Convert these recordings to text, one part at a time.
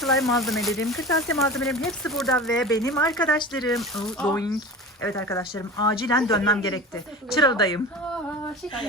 slime malzemelerim, kırtasiye malzemelerim hepsi burada ve benim arkadaşlarım. Oh, Doink. Evet arkadaşlarım acilen dönmem gerekti. Çıralıdayım.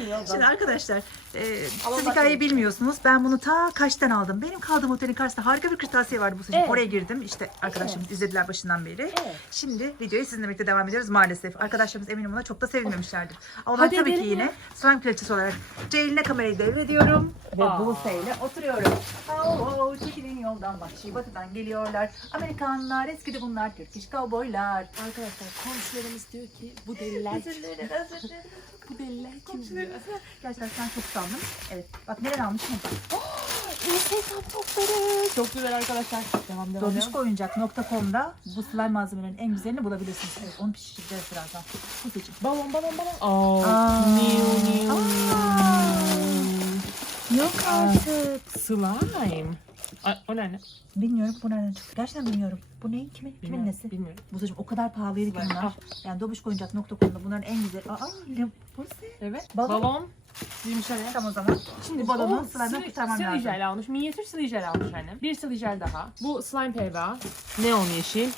Yoldan. Şimdi arkadaşlar e, siz hikayeyi bilmiyorsunuz. Ben bunu ta kaçtan aldım. Benim kaldığım otelin karşısında harika bir kırtasiye vardı bu sene. Evet. Oraya girdim. İşte arkadaşlarımız izlediler başından beri. Evet. Şimdi videoyu sizinle birlikte devam ediyoruz maalesef. Arkadaşlarımız eminim buna çok da sevinmemişlerdir. Ama ben tabii ki yine slime kraliçesi olarak Ceylin'e kamerayı devrediyorum. Ve. Buse ile oturuyorum. Oh, oh, çekilin yoldan bak şey batıdan geliyorlar. Amerikanlar eskidi bunlar Turkish cowboylar. Arkadaşlar komşularımız diyor ki bu deliler Özür dilerim, özür dilerim. Bu deliler kim diyor? Gerçekten sen çok sandım. Evet. Bak nereden almışım? Instagram topları. Çok güzel arkadaşlar. Devam devam. Dobişkoyuncak.com'da bu slime malzemelerinin en güzelini bulabilirsiniz. Evet, onu pişireceğiz birazdan. Bu seçim. Balon balon balon. Aa. Aa. New new. Yok artık. Slime. Ay, o ne anne? Bilmiyorum bu nereden çıktı. Gerçekten bilmiyorum. Bu neyin kimin? Kimin Bilmiyorum, nesi? Bilmiyorum. Bu seçim o kadar pahalıydı ki Slime. bunlar. Al. Yani dobişkoyuncak.com'da bunların en güzel. Aa ne? Bu ne? Evet. Balon. Balon. Anne. Tamam o zaman. Şimdi balonu slime'dan kurtarmam sıvı lazım. jel almış. Minyatür sıvı jel almış annem. Bir sıvı jel daha. Bu slime PVA. Neon yeşil.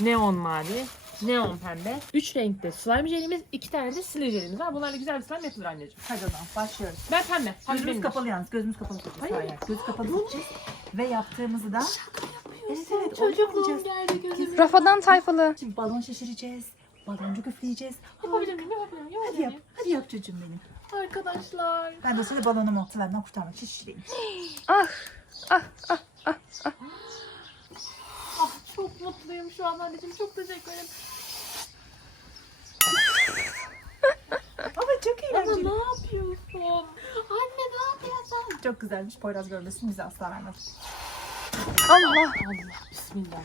Neon mavi. Neon pembe. Üç renkte slime jelimiz. iki tane de sıvı jelimiz var. Bunlarla güzel bir slime yapılır anneciğim. Hadi o zaman başlıyoruz. Ben pembe. Hadi Gözümüz benim. kapalı yalnız. Gözümüz kapalı tutacağız. Hayır. Hayır. Göz kapalı tutacağız. Ve yaptığımızı da Evet evet. Çocukluğum geldi gözüme. Rafadan tayfalı. Şimdi balon şişireceğiz. Baloncuk üfleyeceğiz. Yapabilir miyim? Yapabilir miyim? Hadi yap. Hadi yap çocuğum benim. Arkadaşlar. Ben de o sırada balonumu slime'dan kurtarmak için şişireyim. Ah. Ah. Ah çok mutluyum şu an anneciğim. Çok teşekkür ederim. Ama çok Ana eğlenceli. ne yapıyorsun? Anne ne yapıyorsun? Çok güzelmiş. Poyraz görmesin bize asla vermez. Allah. Allah bismillah.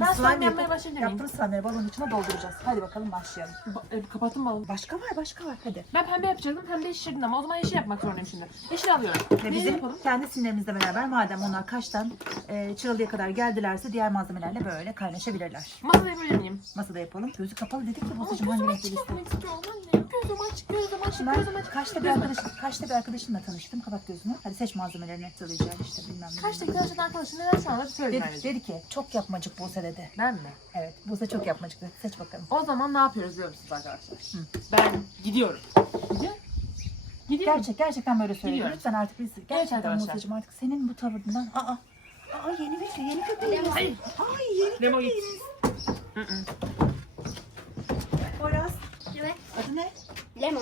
ben slime yapmaya miyim? Yaptığımız slime'leri balonun içine dolduracağız. Hadi bakalım başlayalım. Ba- e, kapattım balonu. Başka var başka var hadi. Ben pembe yapacaktım. Pembe şişirdin ama o zaman yeşil yapmak zorundayım şimdi. Yeşil alıyorum. Ve Ne bizim yapalım? kendi sinirlerimizle beraber madem onlar kaçtan e, çıralıya kadar geldilerse diğer malzemelerle böyle kaynaşabilirler. Masada yapabilir miyim? Masada yapalım. Gözü kapalı dedik ki Ama Buse'cim gözüm açık yapmak istiyorum anne. Gözüm açık, gözüm açık, Ben gözüm açık. kaçta bir arkadaşım, kaçta bir arkadaşımla tanıştım. Kapat gözünü. Hadi seç malzemelerini söyleyeceğim işte bilmem ne. Kaç dakika önceden arkadaşın neden şu anda söyleyeyim Dedi, dedi ki çok yapmacık Buse dedi. Ben mi? Evet Buse çok yapmacık dedi. Seç bakalım. O zaman ne yapıyoruz biliyor musunuz arkadaşlar? Ben gidiyorum. Gidiyor. Gidiyorum. Gerçek gerçekten böyle söylüyor. Biliyorum. Lütfen artık biz gerçekten arkadaşlar. Buse'cim artık senin bu tavırından aa aa yeni bir yeni köpeğimiz. Hayır. Ay yeni git. köpeğimiz. Hı hı. Poyraz Evet. adı ne? Lemo.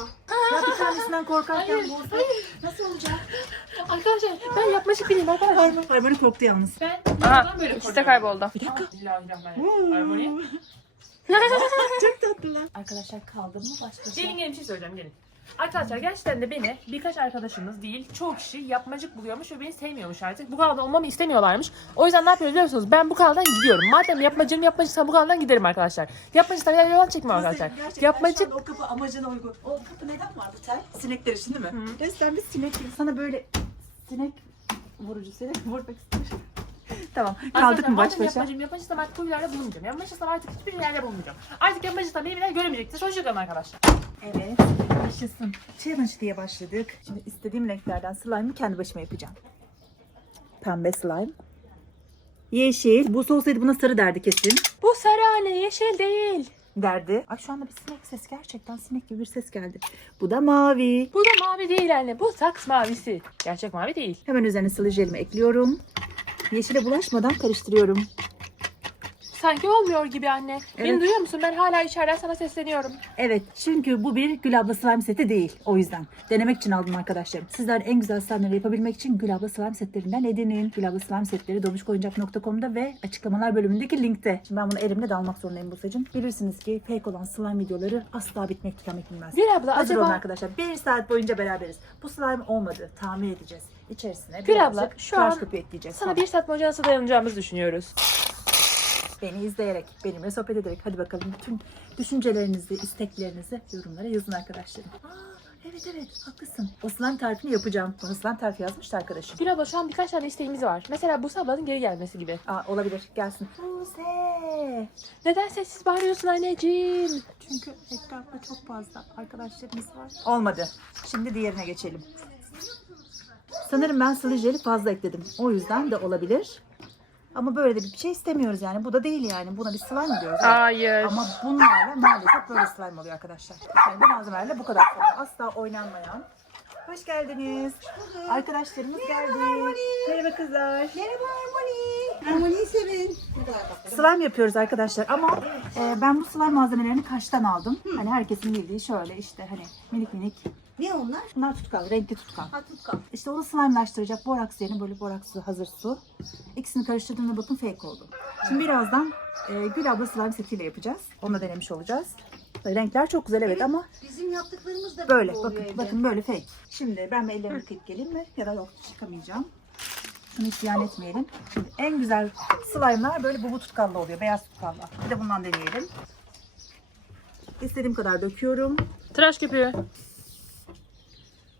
Ya bir tanesinden korkarken Hayır. Nasıl olacak? Arkadaşlar ben yapmışık biriyim arkadaşlar. Harmoni, korktu yalnız. Ben Aha. buradan böyle İkisi de kayboldu. Bir dakika. Bismillahirrahmanirrahim. Harmoni. Çok tatlılar. Arkadaşlar kaldı mı başka şey? Gelin gelin bir şey söyleyeceğim gelin. Arkadaşlar gerçekten de beni birkaç arkadaşımız değil çoğu kişi yapmacık buluyormuş ve beni sevmiyormuş artık. Bu kanalda olmamı istemiyorlarmış. O yüzden ne yapıyoruz biliyor musunuz? Ben bu kanaldan gidiyorum. Madem yapmacığım yapmacıksa bu kanaldan giderim arkadaşlar. Yapmacıksa bir yalan çekmem arkadaşlar. Gerçekten Yapmacık şu anda o kapı amacına uygun. O kapı neden vardı tel? Sinekler için değil mi? Resmen bir sinek gibi. Sana böyle sinek vurucu sinek vurmak istedim. Tamam. Kaldık mı baş başa? Yapmacığım yapmacıksam artık bu yerlerde bulunmayacağım. Yapmacıksam artık hiçbir yerde bulunmayacağım. Artık yapmacıksam beni bile göremeyeceksiniz. Hoşçakalın arkadaşlar. Evet. Yaşasın. Challenge diye başladık. Şimdi istediğim renklerden slime'ı kendi başıma yapacağım. Pembe slime. Yeşil. Bu olsaydı buna sarı derdi kesin. Bu sarı anne yeşil değil. Derdi. Ay şu anda bir sinek ses. Gerçekten sinek gibi bir ses geldi. Bu da mavi. Bu da mavi değil anne. Bu saks mavisi. Gerçek mavi değil. Hemen üzerine sıvı jelimi ekliyorum. Yeşile bulaşmadan karıştırıyorum. Sanki olmuyor gibi anne. Beni Evet. duyuyor musun? Ben hala içeriden sana sesleniyorum. Evet çünkü bu bir Gül Abla slime seti değil. O yüzden. Denemek için aldım arkadaşlarım. Sizler en güzel slime'ları yapabilmek için Gül Abla slime setlerinden edinin. Gül Abla slime setleri domuşkoyuncak.com'da ve açıklamalar bölümündeki linkte. Şimdi ben bunu elimle de almak zorundayım bu seçim. Bilirsiniz ki fake olan slime videoları asla bitmek tükenmek bilmez. Gül abla Hazır olun acaba... arkadaşlar. Bir saat boyunca beraberiz. Bu slime olmadı. Tamir edeceğiz. İçerisine Gül abla, şu an ekleyeceğiz. Sana bir saat boyunca nasıl dayanacağımızı düşünüyoruz. Beni izleyerek, benimle sohbet ederek hadi bakalım bütün düşüncelerinizi, isteklerinizi yorumlara yazın arkadaşlarım. Aa, evet evet haklısın. Slime tarifini yapacağım. Slime tarifi yazmıştı arkadaşım. Gül abla şu an birkaç tane isteğimiz var. Mesela Buse ablanın geri gelmesi gibi. Aa, olabilir gelsin. Buse. Neden sessiz bağırıyorsun anneciğim? Çünkü etrafta çok fazla arkadaşlarımız var. Olmadı. Şimdi diğerine geçelim. Sanırım ben sıvı jeli fazla ekledim. O yüzden de olabilir. Ama böyle de bir şey istemiyoruz yani. Bu da değil yani. Buna bir slime diyoruz. Hayır. Ama bunlarla maalesef böyle slime oluyor arkadaşlar. Yani bu malzemelerle bu kadar. Asla oynanmayan. Hoş geldiniz. Arkadaşlarımız geldi. Merhaba kızlar. Merhaba Harmony. Harmony'yi. Slime yapıyoruz arkadaşlar ama e, ben bu slime malzemelerini kaştan aldım. Hani herkesin bildiği şöyle işte hani minik minik. Ne onlar? Bunlar tutkal, renkli tutkal. Ha tutkal. İşte onu slime'laştıracak boraks yerine böyle borakslı hazır su. İkisini karıştırdığımda bakın fake oldu. Şimdi birazdan e, Gül abla slime setiyle yapacağız. Onu da denemiş olacağız. Renkler çok güzel evet ama Bizim yaptıklarımız da böyle bakın evde. bakın böyle fake. Şimdi ben ellerimi yıkayıp geleyim mi? Ya da yok çıkamayacağım. Şunu hiç ziyan etmeyelim. Şimdi en güzel slime'lar böyle bubu tutkallı oluyor. Beyaz tutkalla. Bir de bundan deneyelim. İstediğim kadar döküyorum. Tıraş köpüğü.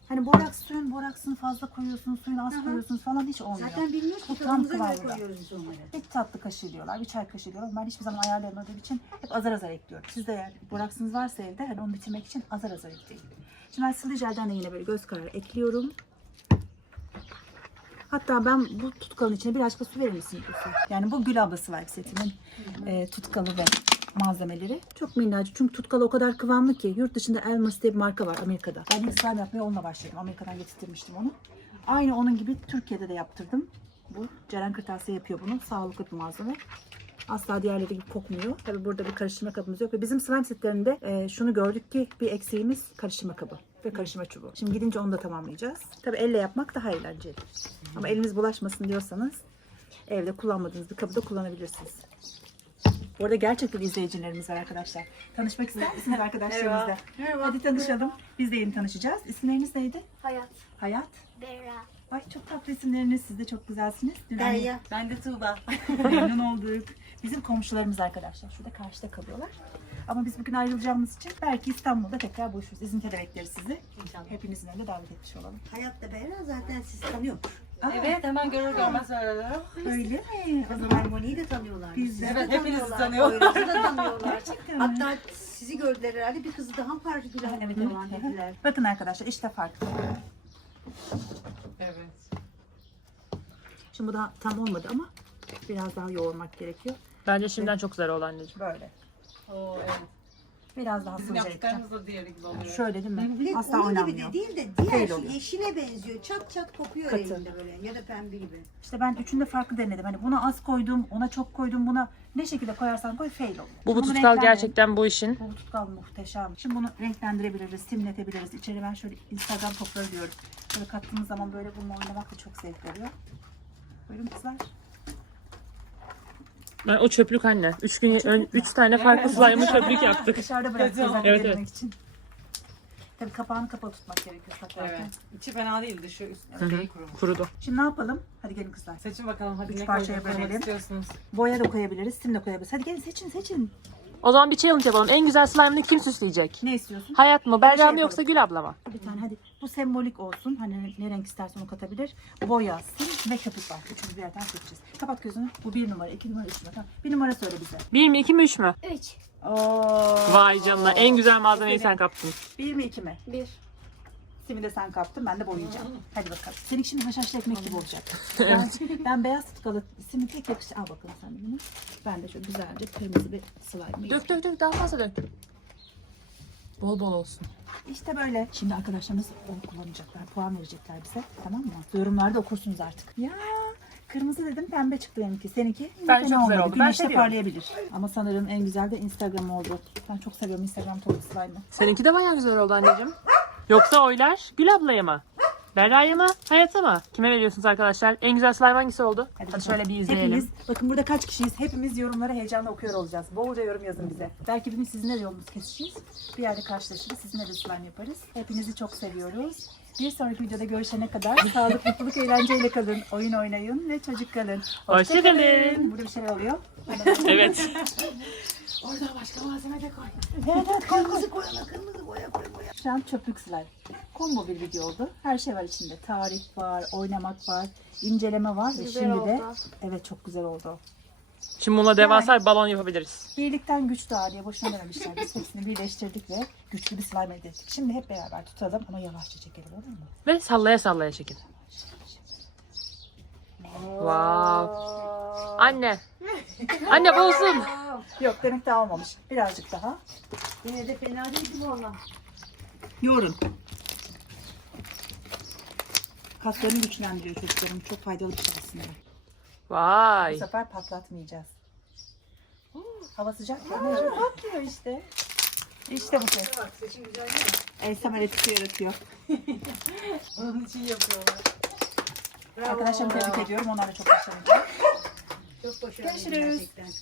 Hani boraks suyun boraksını fazla koyuyorsunuz, suyunu az koyuyorsunuz falan hiç olmuyor. Zaten bilmiyoruz ki tadımıza göre koyuyoruz onları. Bir tatlı kaşığı diyorlar, bir çay kaşığı diyorlar. Ben hiçbir zaman ayarlayamadığım için hep azar azar ekliyorum. Sizde eğer boraksınız varsa evde hani onu bitirmek için azar azar ekleyin. Şimdi ben sıvı jelden de yine böyle göz kararı ekliyorum. Hatta ben bu tutkalın içine birazcık da su verir misin? Yani bu Gül Abla Slime setinin e, tutkalı ve malzemeleri. Çok minnacık. Çünkü tutkalı o kadar kıvamlı ki. Yurt dışında Elmas diye bir marka var Amerika'da. Ben ilk slime yapmaya onunla başladım. Amerika'dan getirtmiştim onu. Aynı onun gibi Türkiye'de de yaptırdım. Bu Ceren Kırtasiye yapıyor bunu. Sağlıklı bir malzeme. Asla diğerleri gibi kokmuyor. Tabi burada bir karıştırma kabımız yok. Ve bizim slime setlerinde e, şunu gördük ki bir eksiğimiz karıştırma kabı ve karıştırma çubuğu. Şimdi gidince onu da tamamlayacağız. Tabi elle yapmak daha eğlenceli. Ama eliniz bulaşmasın diyorsanız evde kullanmadığınız bir kabı da kullanabilirsiniz. Bu arada gerçekten izleyicilerimiz var arkadaşlar. Tanışmak ister misiniz arkadaşlarımızla? Hadi tanışalım. Biz de yeni tanışacağız. İsimleriniz neydi? Hayat. Hayat. Çok tatlı isimleriniz. Siz de çok güzelsiniz. Düzenli- Derya. Ben de Tuğba. Memnun olduk. Bizim komşularımız arkadaşlar. Şurada karşıda kalıyorlar. Ama biz bugün ayrılacağımız için belki İstanbul'da tekrar buluşuruz. İzmit'e de bekleriz sizi. İnşallah. Hepinizin önünde davet etmiş olalım. Hayatta Berra zaten sizi tanıyormuş. Aa, Evet hemen görür görmez söyledim. Öyle mi? O zaman Harmony'yi de tanıyorlar. Biz- Sizi Evet, de hepinizi tanıyorlar. tanıyorlar. Oyuncu da tanıyorlar. Gerçekten mi? Hatta sizi gördüler herhalde bir kızı daha farklı bir Evet, evet. Bakın arkadaşlar işte fark. Evet. Şimdi bu da tam olmadı ama biraz daha yoğurmak gerekiyor. Bence şimdiden çok güzel oldu anneciğim. Böyle. Oo evet. Biraz daha Bizim yaptıklarımız da diğeri gibi oluyor. Şöyle değil mi? Bilek Asla onun gibi oynanmıyor. de değil de Değil diğer oluyor. yeşile benziyor. Çat çat kopuyor Katı. elinde böyle ya da pembe gibi. İşte ben üçünde farklı denedim. Hani buna az koydum, ona çok koydum, buna ne şekilde koyarsan koy fail oluyor. Bu, bu tutkal gerçekten bu işin. Bu tutkal muhteşem. Şimdi bunu renklendirebiliriz, simletebiliriz. İçeri ben şöyle Instagram topları diyorum. Böyle kattığımız zaman böyle bununla oynamak da çok zevk veriyor. Buyurun kızlar. Ben o çöplük anne. Üç gün ön, üç tane farklı slime'ı çöplük yaptık. Dışarıda bırakacağız Evet, evet. için. Tabii kapağını kapalı tutmak gerekiyor saklarken. Evet. İçi fena değil dışı üstü şey kurumuş. Kurudu. Şimdi ne yapalım? Hadi gelin kızlar. Seçin bakalım hadi Üç ne parçaya bölelim. istiyorsunuz. Boya da koyabiliriz, sim de koyabiliriz. Hadi gelin seçin seçin. O zaman bir challenge yapalım. En güzel slime'ını kim süsleyecek? Ne istiyorsun? Hayat mı, şey Berra mı yapalım. yoksa Gül abla mı? Bir tane hadi. Bu sembolik olsun. Hani ne renk istersen onu katabilir. Boya, sim ve köpük var. Üçümüz bir yerden seçeceğiz. Kapat gözünü. Bu bir numara, iki numara, üç numara. Tamam. Bir numara söyle bize. Bir mi, iki mi, üç mü? Üç. Oo. Vay canına. En güzel malzemeyi sen kaptın. Bir mi iki mi? Bir. Simi de sen kaptın. Ben de boyayacağım. Hadi bakalım. Senin şimdi haşhaşlı ekmek gibi olacak. Ben, ben beyaz tutkalı simi tek yakış. Al bakalım sen de bunu. Ben de şöyle güzelce kırmızı bir slime Dök dök dök daha fazla dök. Bol bol olsun. İşte böyle. Şimdi arkadaşlarımız oy kullanacaklar. Puan verecekler bize. Tamam mı? Yorumlarda okursunuz artık. Ya kırmızı dedim pembe çıktı benimki. Seninki fena çok güzel oldu. Ben Güneşte seviyorum. parlayabilir. Ama sanırım en güzel de Instagram oldu. Ben çok seviyorum Instagram topu slime'ı. Seninki de bayağı güzel oldu anneciğim. Yoksa oylar Gül ablaya mı? Berra'ya mı? Hayat'a mı? Kime veriyorsunuz arkadaşlar? En güzel slime hangisi oldu? Hadi, bakalım. şöyle bir izleyelim. Hepimiz, bakın burada kaç kişiyiz? Hepimiz yorumları heyecanla okuyor olacağız. Bolca yorum yazın bize. Belki bir gün sizinle de yolumuz kesişiriz. Bir yerde karşılaşırız. Sizinle de slime yaparız. Hepinizi çok seviyoruz. Bir sonraki videoda görüşene kadar sağlık, mutluluk, eğlenceyle kalın. Oyun oynayın ve çocuk kalın. Hoşça kalın. Burada bir şeyler oluyor. Evet. Orada başka malzeme de koy. Evet evet kırmızı koy. Kırmızı boya koy boya. Şu an çöplük slime. Combo bir video oldu. Her şey var içinde. Tarif var, oynamak var, inceleme var ve Güzel şimdi de oldu. evet çok güzel oldu. Şimdi bununla devasa bir balon yapabiliriz. Birlikten güç doğar diye boşuna dememişler. Biz hepsini birleştirdik ve güçlü bir slime elde ettik. Şimdi hep beraber tutalım ama yavaşça çekelim olur mu? Ve sallaya sallaya çekin. Wow. Anne. Anne bulsun. Yok demek daha olmamış. Birazcık daha. Yine de fena değil valla. Yoğurun. Kaslarını güçlendiriyor çocuklarım. Çok faydalı bir şey aslında. Bu Vay. sefer patlatmayacağız. Hava sıcak ya. Mecbur patlıyor işte. İşte bu ses. Bak saçın güzel değil mi? El etkisi yaratıyor. Onun için yapıyorlar. Arkadaşlarımı tebrik ediyorum. Onlar da çok başarılı. Çok başarılı Görüşürüz. gerçekten.